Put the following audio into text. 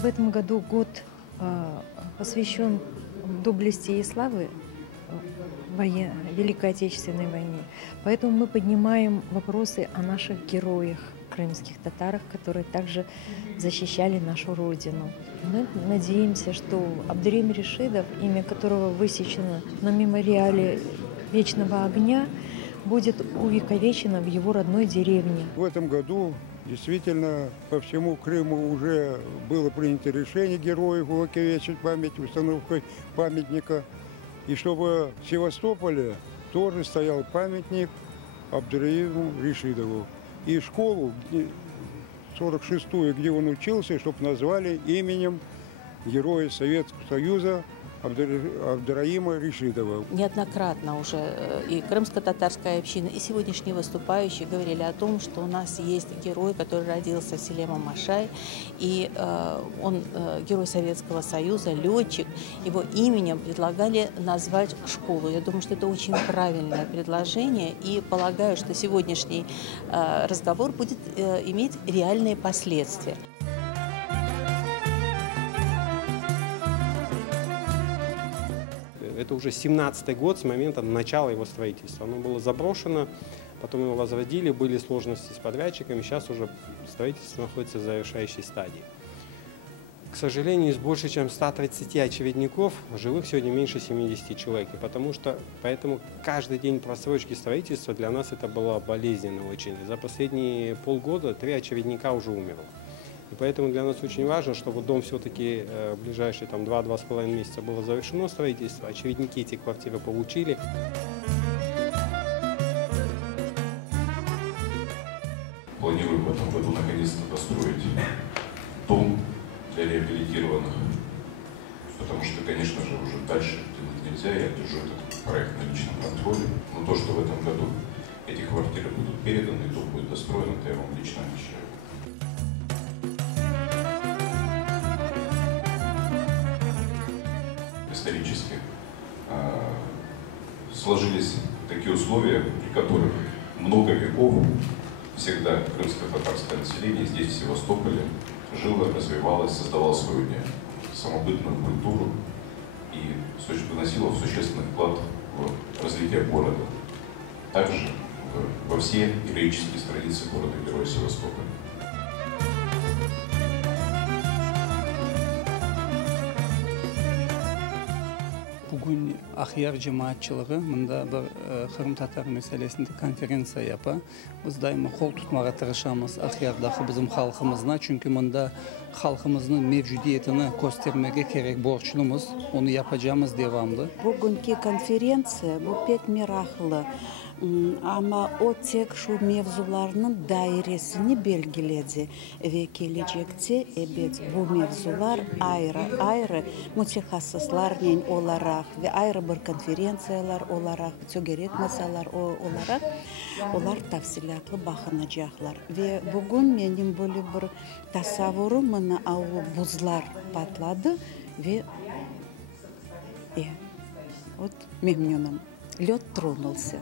В этом году год посвящен доблести и славы Великой Отечественной войне. Поэтому мы поднимаем вопросы о наших героях, крымских татарах, которые также защищали нашу Родину. Мы надеемся, что Абдурим Ришидов, имя которого высечено на мемориале Вечного огня, будет увековечено в его родной деревне. В этом году действительно по всему Крыму уже было принято решение героев увековечить память установкой памятника. И чтобы в Севастополе тоже стоял памятник Абдураиму Ришидову. И школу 46-ю, где он учился, чтобы назвали именем героя Советского Союза Абдураима Ришидова. Неоднократно уже и крымско-татарская община, и сегодняшние выступающие говорили о том, что у нас есть герой, который родился в селе Мамашай, и он герой Советского Союза, летчик. Его именем предлагали назвать школу. Я думаю, что это очень правильное предложение, и полагаю, что сегодняшний разговор будет иметь реальные последствия. Это уже 17-й год с момента начала его строительства. Оно было заброшено, потом его возводили, были сложности с подрядчиками, сейчас уже строительство находится в завершающей стадии. К сожалению, из больше чем 130 очередников живых сегодня меньше 70 человек. Поэтому каждый день просрочки строительства для нас это было болезненно очень. За последние полгода 3 очередника уже умерло. И поэтому для нас очень важно, чтобы дом все-таки в ближайшие 2-2,5 месяца было завершено строительство. Очередники эти квартиры получили. Планируем в этом году наконец-то построить дом для реабилитированных. Потому что, конечно же, уже дальше тянуть нельзя. Я держу этот проект на личном контроле. Но то, что в этом году эти квартиры будут переданы, дом будет достроен, это я вам лично обещаю. Исторически сложились такие условия, при которых много веков всегда крымско-татарское население здесь, в Севастополе, жило, развивалось, создавало свою самобытную культуру и вносило существенный вклад в развитие города. Также во все героические традиции города-героя Севастополя. Bugün Axyar cemaatçılığı mında bir Kırım Tatar meselesinde konferensiya yapa. Biz daima kol tutmağa tırışamız Axyardaki bizim halkımızla. Çünkü mında halkımızın mevcudiyetini göstermeye gerek borçlumuz. Onu yapacağımız devamlı. Bugünkü konferensiya bu pek meraklı. Ama o tek şu mevzularının dairesini belgiledi ve gelecekte bu mevzular ayrı mütehassıslarla olarak ve ayrı bir konferensiyalar olarak, tögerek meseleler olarak onlar tafsilatlı bakınacaklar. Ve bugün benim böyle bir tasavvurum o buzlar patladı ve вот memnunum. Лед тронулся.